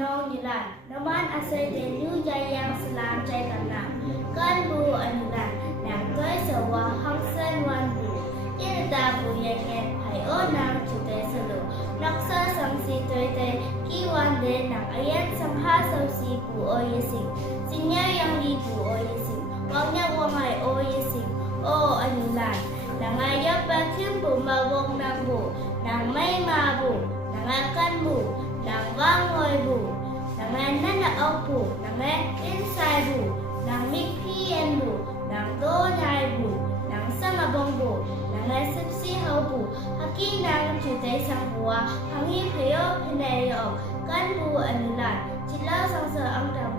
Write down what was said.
น้องอยู่หลันน้ำมันอาศัยเดนยูใจยังสลามใจกันหนักกันบูอันอยู่หลันนางก้อยสวะห้องเส้นวันบูยินตาบูยายแก่ไผ่โอนางจุดเตสโลนักเซอร์สังสีตัวเตกี่วันเดนนางอายันสัมภาษาสีบูโอยสิงสิญญายังดีบูโอยสิงวังยังวังไอโอยสิงโออันอยู่หลันนางอายับแบบขึ้นบูมาวงนางบูนางไม่มาบูนางอากันบูนางว่างงอยบูนางแอนนั่นน่ะเอาบูนางแอนอินไซบูนางมิกพี่เอ็นบูนางโตนายบูนางสมาบงบูนางแอนสิบสี่เฮาบูฮักกี้นางจุดใจสังบัวฮังฮีเพโยเพเนยอกันบูอันนุลันจิตเล่าสังเสริมอังดับ